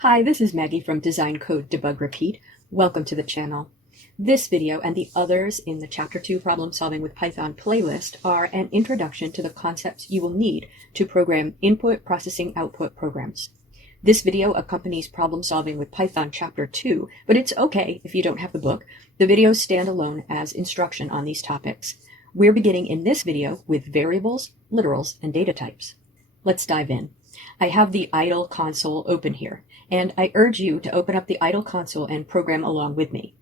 Hi, this is Maggie from Design Code Debug Repeat. Welcome to the channel. This video and the others in the Chapter 2 Problem Solving with Python playlist are an introduction to the concepts you will need to program input, processing, output programs. This video accompanies Problem Solving with Python Chapter 2, but it's okay if you don't have the book. The videos stand alone as instruction on these topics. We're beginning in this video with variables, literals, and data types. Let's dive in. I have the idle console open here, and I urge you to open up the idle console and program along with me.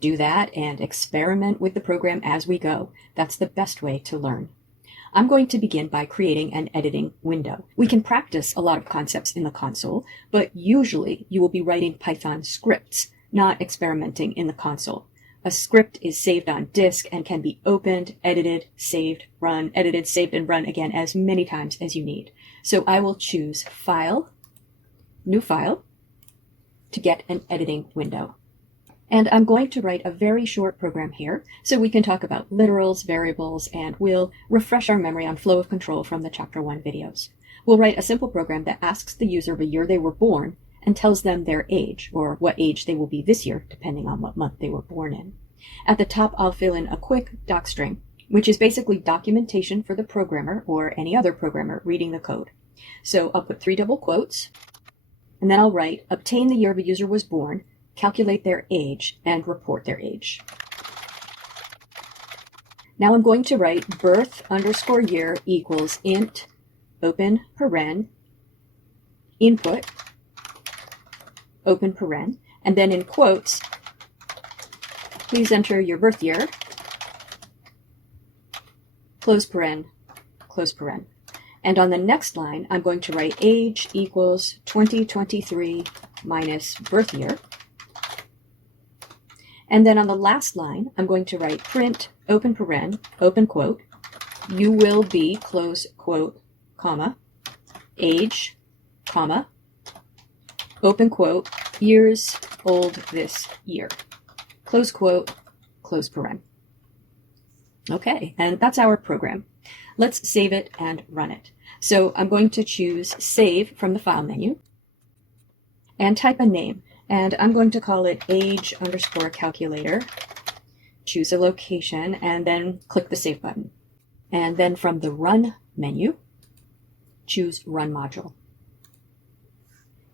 Do that and experiment with the program as we go. That's the best way to learn. I'm going to begin by creating an editing window. We can practice a lot of concepts in the console, but usually you will be writing Python scripts, not experimenting in the console. A script is saved on disk and can be opened, edited, saved, run, edited, saved, and run again as many times as you need. So I will choose File, New File, to get an editing window. And I'm going to write a very short program here so we can talk about literals, variables, and we'll refresh our memory on flow of control from the Chapter 1 videos. We'll write a simple program that asks the user the year they were born and tells them their age, or what age they will be this year, depending on what month they were born in. At the top, I'll fill in a quick docstring, which is basically documentation for the programmer or any other programmer reading the code. So I'll put 3 double quotes, and then I'll write, obtain the year the user was born, calculate their age, and report their age. Now I'm going to write birth underscore year equals int, open paren, input, open paren, and then in quotes, please enter your birth year, close paren, close paren. And on the next line, I'm going to write age equals 2023 minus birth year. And then on the last line, I'm going to write print, open paren, open quote, you will be, close quote, comma, age, comma, open quote, years old this year, close quote, close paren. Okay, and that's our program. Let's save it and run it. So I'm going to choose Save from the File menu and type a name. And I'm going to call it age underscore calculator. Choose a location and then click the Save button. And then from the Run menu, choose Run Module.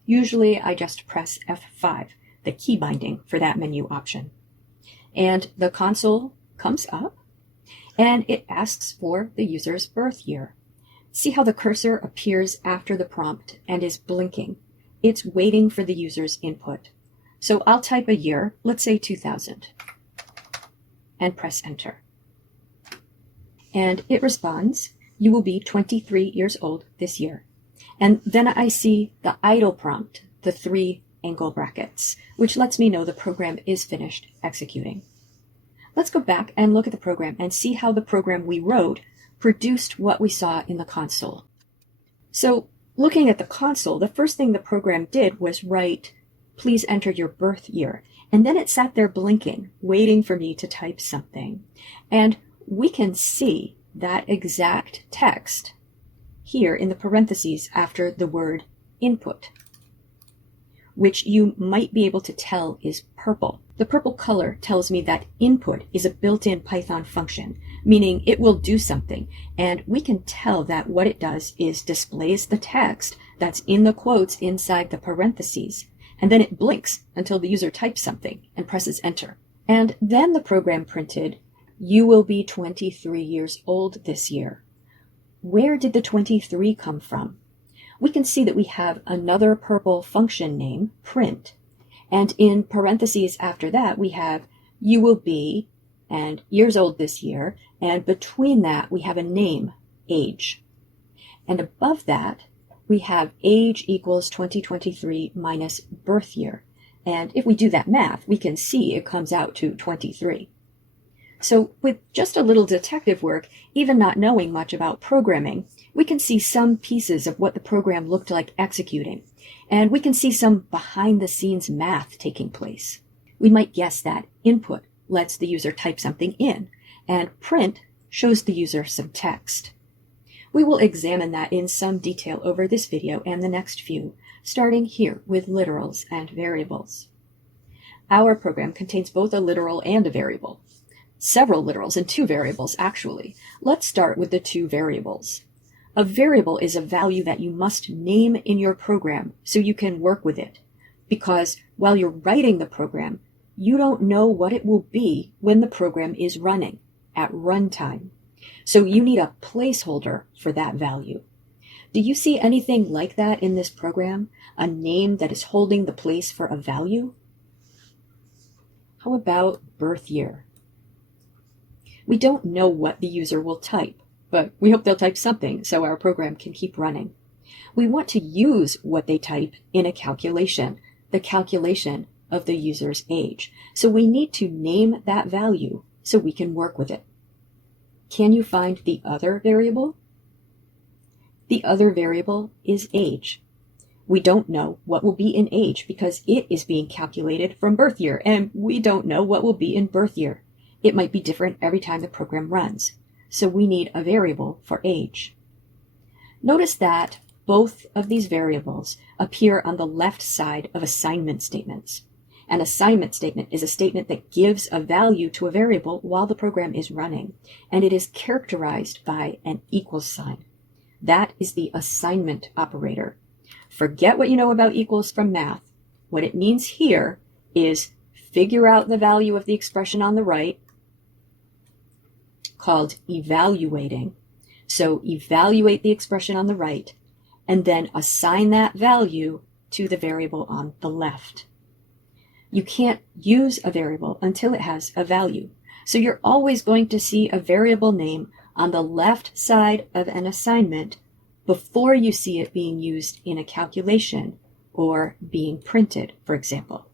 Usually I just press F5, the key binding for that menu option. And the console comes up and it asks for the user's birth year. See how the cursor appears after the prompt and is blinking. It's waiting for the user's input. So I'll type a year, let's say 2000, and press enter. And it responds, you will be 23 years old this year. And then I see the idle prompt, the 3 angle brackets, which lets me know the program is finished executing. Let's go back and look at the program and see how the program we wrote produced what we saw in the console. So looking at the console, the first thing the program did was write, please enter your birth year. And then it sat there blinking, waiting for me to type something. And we can see that exact text here in the parentheses after the word input, which you might be able to tell is purple. The purple color tells me that input is a built-in Python function, meaning it will do something. And we can tell that what it does is displays the text that's in the quotes inside the parentheses. And then it blinks until the user types something and presses enter. And then the program printed, you will be 23 years old this year. Where did the 23 come from? We can see that we have another purple function name, print. And in parentheses after that, we have you will be and years old this year. And between that, we have a name, age. And above that, we have age equals 2023 minus birth year. And if we do that math, we can see it comes out to 23. So with just a little detective work, even not knowing much about programming, we can see some pieces of what the program looked like executing. And we can see some behind-the-scenes math taking place. We might guess that input lets the user type something in, and print shows the user some text. We will examine that in some detail over this video and the next few, starting here with literals and variables. Our program contains both a literal and a variable. Several literals and two variables, actually. Let's start with the two variables. A variable is a value that you must name in your program so you can work with it, because while you're writing the program, you don't know what it will be when the program is running at runtime. So you need a placeholder for that value. Do you see anything like that in this program? A name that is holding the place for a value? How about birth year? We don't know what the user will type, but we hope they'll type something so our program can keep running. We want to use what they type in a calculation, the calculation of the user's age. So we need to name that value so we can work with it. Can you find the other variable? The other variable is age. We don't know what will be in age because it is being calculated from birth year, and we don't know what will be in birth year. It might be different every time the program runs, so we need a variable for age. Notice that both of these variables appear on the left side of assignment statements. An assignment statement is a statement that gives a value to a variable while the program is running, and it is characterized by an equals sign. That is the assignment operator. Forget what you know about equals from math. What it means here is figure out the value of the expression on the right, called evaluating. So evaluate the expression on the right, and then assign that value to the variable on the left. You can't use a variable until it has a value. So you're always going to see a variable name on the left side of an assignment before you see it being used in a calculation or being printed, for example.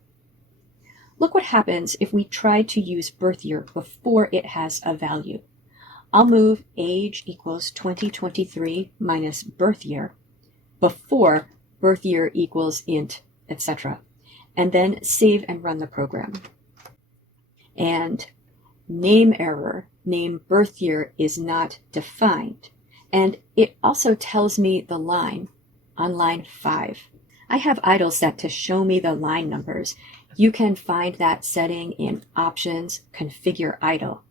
Look what happens if we try to use birth year before it has a value. I'll move age equals 2023 minus birth year before birth year equals int, etc. And then save and run the program. And name error, name birth year is not defined. And it also tells me the line on line 5. I have idle set to show me the line numbers. You can find that setting in Options, Configure Idle.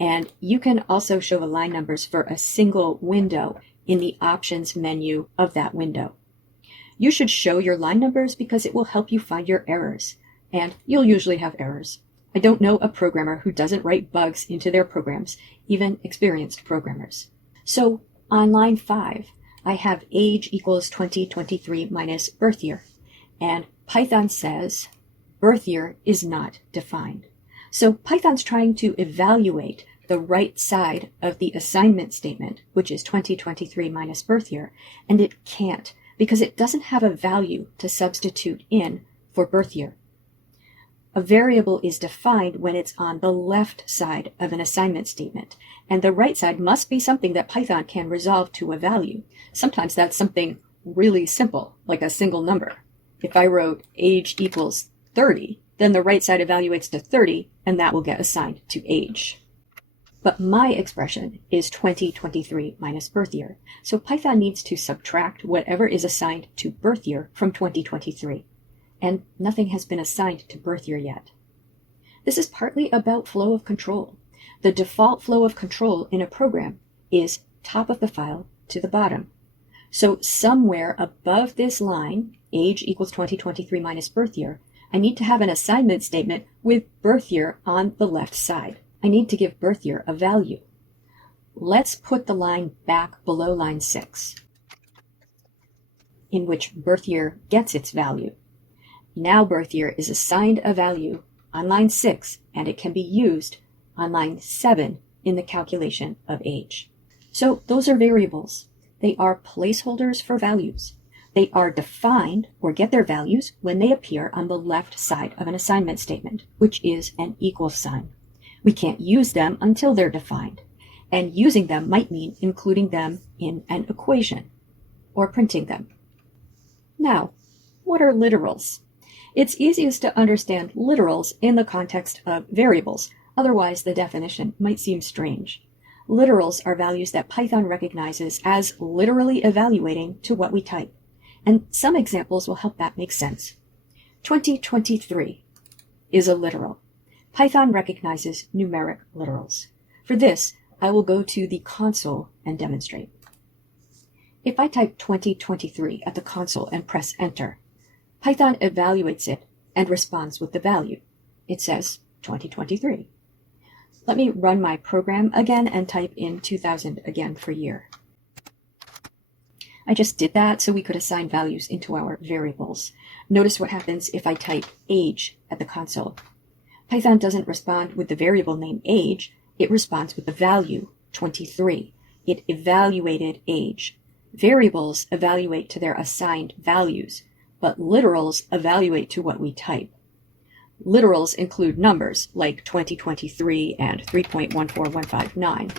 And you can also show the line numbers for a single window in the Options menu of that window. You should show your line numbers because it will help you find your errors. And you'll usually have errors. I don't know a programmer who doesn't write bugs into their programs, even experienced programmers. So on line 5, I have age equals 2023 minus birth year. And Python says birth year is not defined. So Python's trying to evaluate the right side of the assignment statement, which is 2023 minus birth year, and it can't because it doesn't have a value to substitute in for birth year. A variable is defined when it's on the left side of an assignment statement, and the right side must be something that Python can resolve to a value. Sometimes that's something really simple, like a single number. If I wrote age equals 30, then the right side evaluates to 30, and that will get assigned to age. But my expression is 2023 minus birth year, so Python needs to subtract whatever is assigned to birth year from 2023, and nothing has been assigned to birth year yet. This is partly about flow of control. The default flow of control in a program is top of the file to the bottom. So somewhere above this line, age equals 2023 minus birth year, I need to have an assignment statement with birth year on the left side. I need to give birth year a value. Let's put the line back below line 6, in which birth year gets its value. Now birth year is assigned a value on line 6, and it can be used on line 7 in the calculation of age. So those are variables. They are placeholders for values. They are defined or get their values when they appear on the left side of an assignment statement, which is an equal sign. We can't use them until they're defined, and using them might mean including them in an equation or printing them. Now, what are literals? It's easiest to understand literals in the context of variables, otherwise the definition might seem strange. Literals are values that Python recognizes as literally evaluating to what we type. And some examples will help that make sense. 2023 is a literal. Python recognizes numeric literals. For this, I will go to the console and demonstrate. If I type 2023 at the console and press enter, Python evaluates it and responds with the value. It says 2023. Let me run my program again and type in 2000 again for year. I just did that so we could assign values into our variables. Notice what happens if I type age at the console. Python doesn't respond with the variable name age, it responds with the value 23. It evaluated age. Variables evaluate to their assigned values, but literals evaluate to what we type. Literals include numbers like 2023 and 3.14159.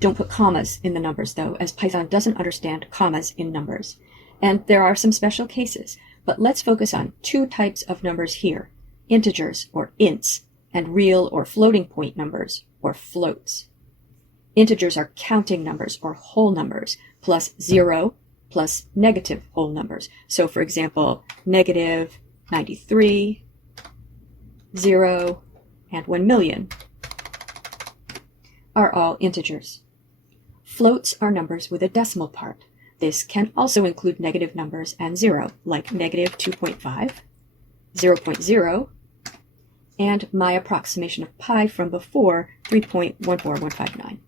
Don't put commas in the numbers though, as Python doesn't understand commas in numbers. And there are some special cases, but let's focus on two types of numbers here, integers or ints, and real or floating point numbers or floats. Integers are counting numbers or whole numbers, plus 0 plus negative whole numbers. So for example, negative 93, 0, and 1 million are all integers. Floats are numbers with a decimal part. This can also include negative numbers and 0, like negative 2.5, 0.0, and my approximation of pi from before, 3.14159.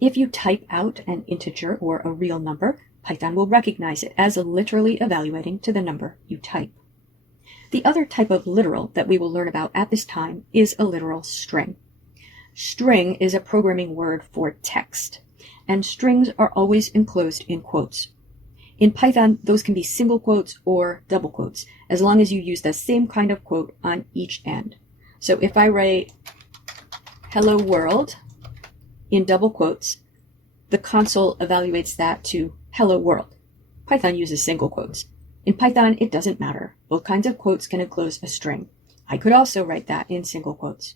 If you type out an integer or a real number, Python will recognize it as literally evaluating to the number you type. The other type of literal that we will learn about at this time is a literal string. String is a programming word for text, and strings are always enclosed in quotes. In Python, those can be single quotes or double quotes, as long as you use the same kind of quote on each end. So if I write hello world in double quotes, the console evaluates that to hello world. Python uses single quotes. In Python, it doesn't matter. Both kinds of quotes can enclose a string. I could also write that in single quotes.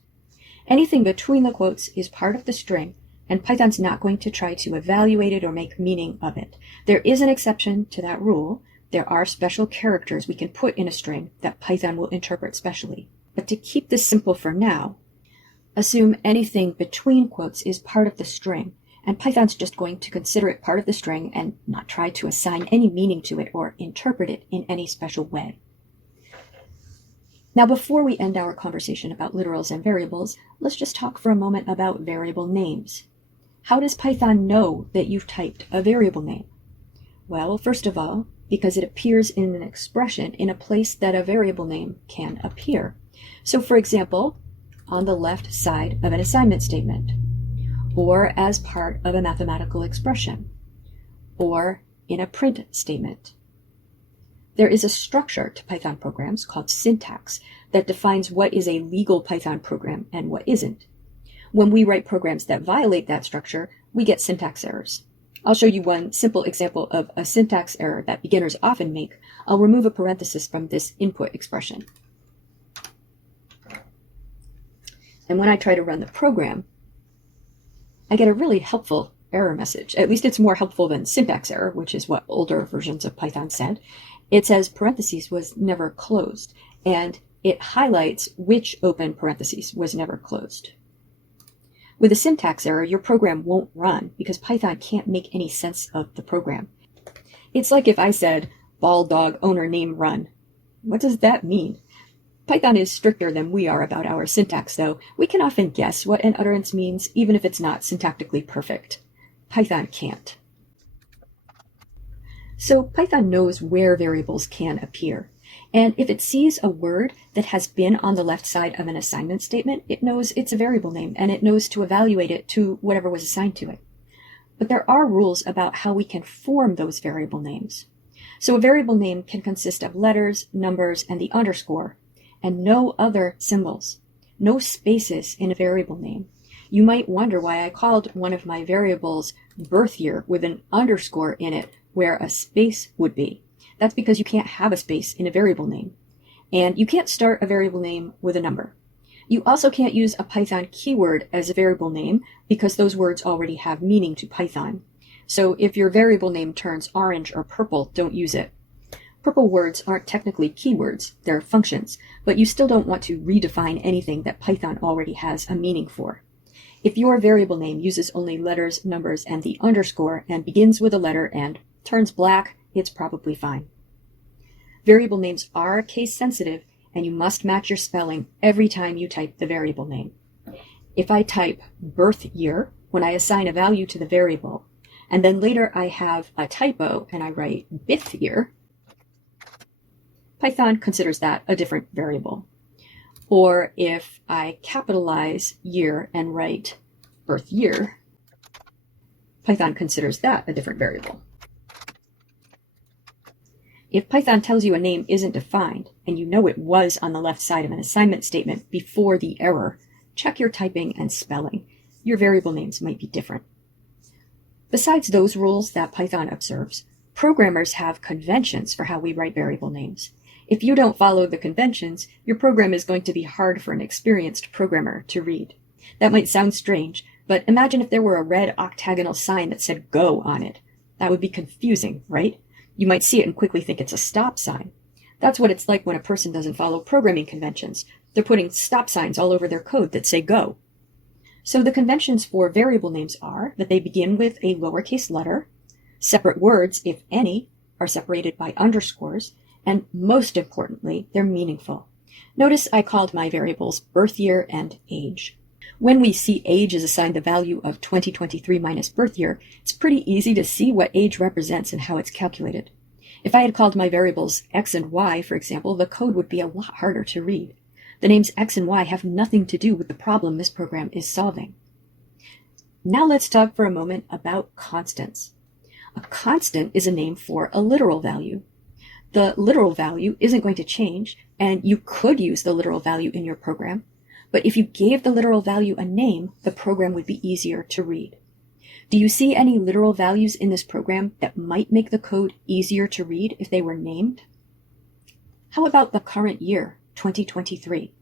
Anything between the quotes is part of the string, and Python's not going to try to evaluate it or make meaning of it. There is an exception to that rule. There are special characters we can put in a string that Python will interpret specially. But to keep this simple for now, assume anything between quotes is part of the string, and Python's just going to consider it part of the string and not try to assign any meaning to it or interpret it in any special way. Now, before we end our conversation about literals and variables, let's just talk for a moment about variable names. How does Python know that you've typed a variable name? Well, first of all, because it appears in an expression in a place that a variable name can appear. So for example, on the left side of an assignment statement, or as part of a mathematical expression, or in a print statement. There is a structure to Python programs called syntax that defines what is a legal Python program and what isn't. When we write programs that violate that structure, we get syntax errors. I'll show you one simple example of a syntax error that beginners often make. I'll remove a parenthesis from this input expression. And when I try to run the program, I get a really helpful error message. At least it's more helpful than syntax error, which is what older versions of Python said. It says parentheses was never closed, and it highlights which open parentheses was never closed. With a syntax error, your program won't run because Python can't make any sense of the program. It's like if I said, ball dog owner name run. What does that mean? Python is stricter than we are about our syntax, though. We can often guess what an utterance means, even if it's not syntactically perfect. Python can't. So Python knows where variables can appear. And if it sees a word that has been on the left side of an assignment statement, it knows it's a variable name, and it knows to evaluate it to whatever was assigned to it. But there are rules about how we can form those variable names. So a variable name can consist of letters, numbers, and the underscore, and no other symbols, no spaces in a variable name. You might wonder why I called one of my variables birth year with an underscore in it where a space would be. That's because you can't have a space in a variable name. And you can't start a variable name with a number. You also can't use a Python keyword as a variable name because those words already have meaning to Python. So if your variable name turns orange or purple, don't use it. Purple words aren't technically keywords, they're functions, but you still don't want to redefine anything that Python already has a meaning for. If your variable name uses only letters, numbers, and the underscore and begins with a letter and turns black, it's probably fine. Variable names are case sensitive, and you must match your spelling every time you type the variable name. If I type birth year when I assign a value to the variable, and then later I have a typo and I write bith year, Python considers that a different variable. Or if I capitalize year and write birth year, Python considers that a different variable. If Python tells you a name isn't defined, and you know it was on the left side of an assignment statement before the error, check your typing and spelling. Your variable names might be different. Besides those rules that Python observes, programmers have conventions for how we write variable names. If you don't follow the conventions, your program is going to be hard for an experienced programmer to read. That might sound strange, but imagine if there were a red octagonal sign that said "go" on it. That would be confusing, right? You might see it and quickly think it's a stop sign. That's what it's like when a person doesn't follow programming conventions. They're putting stop signs all over their code that say "go." So the conventions for variable names are that they begin with a lowercase letter, separate words, if any, are separated by underscores, and most importantly, they're meaningful. Notice I called my variables birth year and age. When we see age is assigned the value of 2023 minus birth year, it's pretty easy to see what age represents and how it's calculated. If I had called my variables x and y, for example, the code would be a lot harder to read. The names x and y have nothing to do with the problem this program is solving. Now let's talk for a moment about constants. A constant is a name for a literal value. The literal value isn't going to change, and you could use the literal value in your program, but if you gave the literal value a name, the program would be easier to read. Do you see any literal values in this program that might make the code easier to read if they were named? How about the current year, 2023?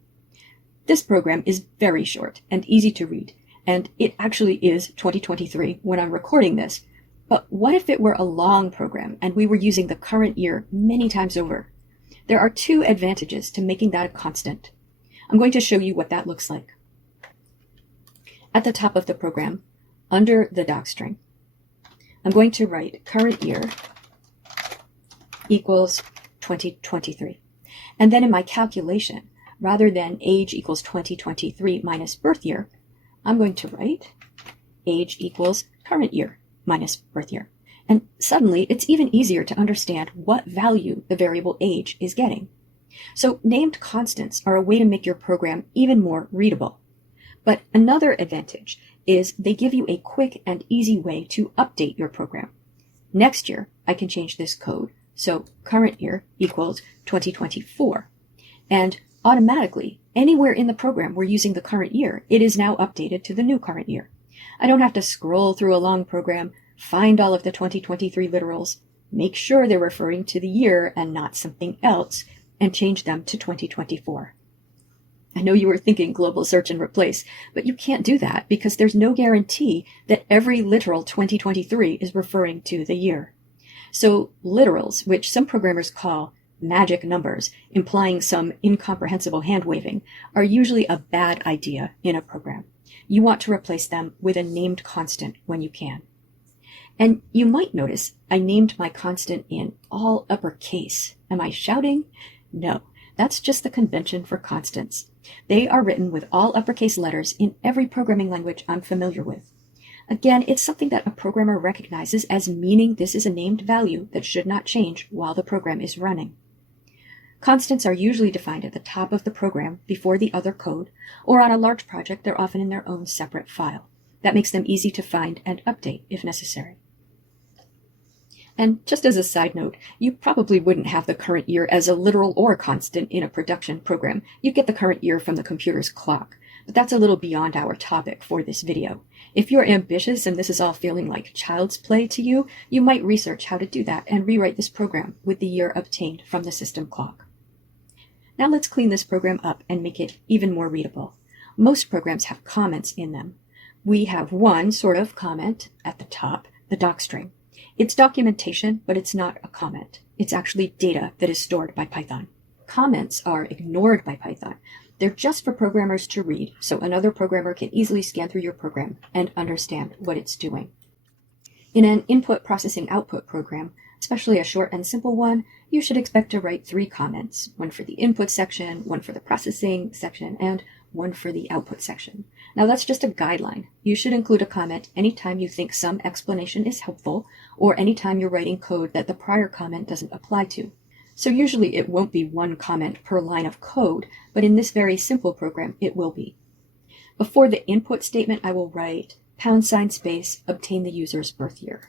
This program is very short and easy to read, and it actually is 2023 when I'm recording this. But what if it were a long program and we were using the current year many times over? There are two advantages to making that a constant. I'm going to show you what that looks like. At the top of the program, under the docstring, I'm going to write current year equals 2023. And then in my calculation, rather than age equals 2023 minus birth year, I'm going to write age equals current year minus birth year. And suddenly it's even easier to understand what value the variable age is getting. So named constants are a way to make your program even more readable. But another advantage is they give you a quick and easy way to update your program. Next year, I can change this code. So current year equals 2024. And automatically, anywhere in the program we're using the current year, it is now updated to the new current year. I don't have to scroll through a long program, find all of the 2023 literals, make sure they're referring to the year and not something else, and change them to 2024. I know you were thinking global search and replace, but you can't do that because there's no guarantee that every literal 2023 is referring to the year. So literals, which some programmers call magic numbers, implying some incomprehensible hand-waving, are usually a bad idea in a program. You want to replace them with a named constant when you can. And you might notice I named my constant in all uppercase. Am I shouting? No, that's just the convention for constants. They are written with all uppercase letters in every programming language I'm familiar with. Again, it's something that a programmer recognizes as meaning this is a named value that should not change while the program is running. Constants are usually defined at the top of the program before the other code, or on a large project, they're often in their own separate file. That makes them easy to find and update if necessary. And just as a side note, you probably wouldn't have the current year as a literal or constant in a production program. You'd get the current year from the computer's clock. But that's a little beyond our topic for this video. If you're ambitious and this is all feeling like child's play to you, you might research how to do that and rewrite this program with the year obtained from the system clock. Now let's clean this program up and make it even more readable. Most programs have comments in them. We have one sort of comment at the top, the docstring. It's documentation, but it's not a comment. It's actually data that is stored by Python. Comments are ignored by Python. They're just for programmers to read, so another programmer can easily scan through your program and understand what it's doing. In an input processing output program, especially a short and simple one, you should expect to write 3 comments, one for the input section, one for the processing section, and one for the output section. Now that's just a guideline. You should include a comment anytime you think some explanation is helpful, or anytime you're writing code that the prior comment doesn't apply to. So usually it won't be 1 comment per line of code, but in this very simple program, it will be. Before the input statement, I will write # obtain the user's birth year.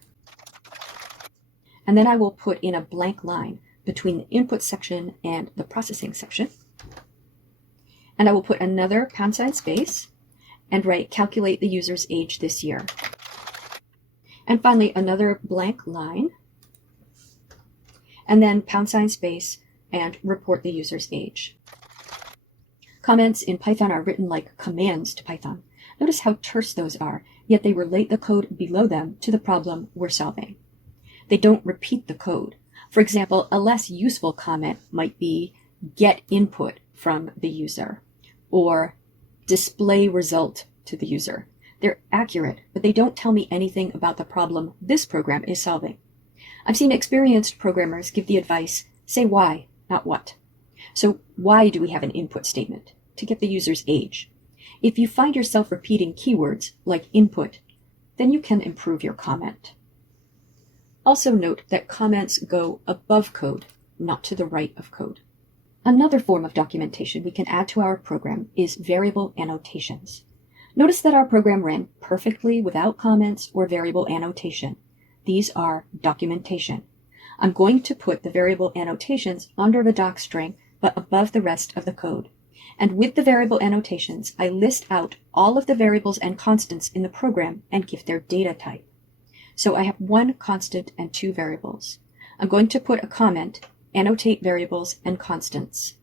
And then I will put in a blank line between the input section and the processing section. And I will put another # and write calculate the user's age this year. And finally, another blank line, and then # and report the user's age. Comments in Python are written like commands to Python. Notice how terse those are, yet they relate the code below them to the problem we're solving. They don't repeat the code. For example, a less useful comment might be get input from the user, or display result to the user. They're accurate, but they don't tell me anything about the problem this program is solving. I've seen experienced programmers give the advice, say why, not what. So why do we have an input statement? To get the user's age. If you find yourself repeating keywords like input, then you can improve your comment. Also note that comments go above code, not to the right of code. Another form of documentation we can add to our program is variable annotations. Notice that our program ran perfectly without comments or variable annotation. These are documentation. I'm going to put the variable annotations under the docstring, but above the rest of the code. And with the variable annotations, I list out all of the variables and constants in the program and give their data type. So I have 1 constant and 2 variables. I'm going to put a comment, annotate variables and constants.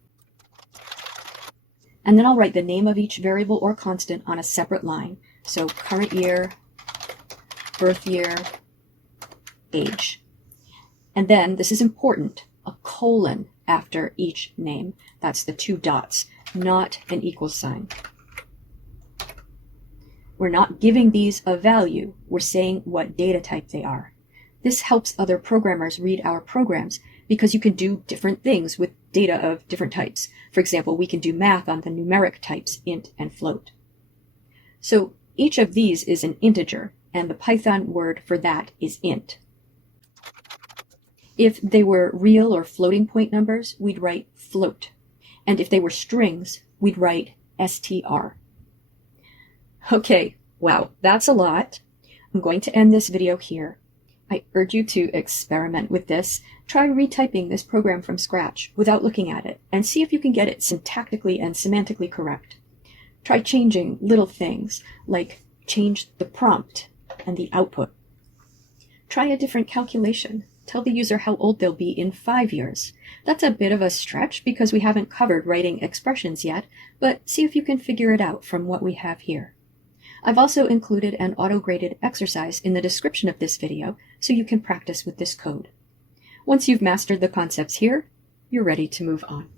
And then I'll write the name of each variable or constant on a separate line. So current year, birth year, age. And then, this is important, a colon after each name. That's the 2 dots, not an equal sign. We're not giving these a value, we're saying what data type they are. This helps other programmers read our programs because you can do different things with data of different types. For example, we can do math on the numeric types int and float. So each of these is an integer, and the Python word for that is int. If they were real or floating point numbers, we'd write float. And if they were strings, we'd write str. Okay, wow, that's a lot. I'm going to end this video here. I urge you to experiment with this. Try retyping this program from scratch without looking at it, and see if you can get it syntactically and semantically correct. Try changing little things, like change the prompt and the output. Try a different calculation. Tell the user how old they'll be in 5 years. That's a bit of a stretch because we haven't covered writing expressions yet, but see if you can figure it out from what we have here. I've also included an auto-graded exercise in the description of this video so you can practice with this code. Once you've mastered the concepts here, you're ready to move on.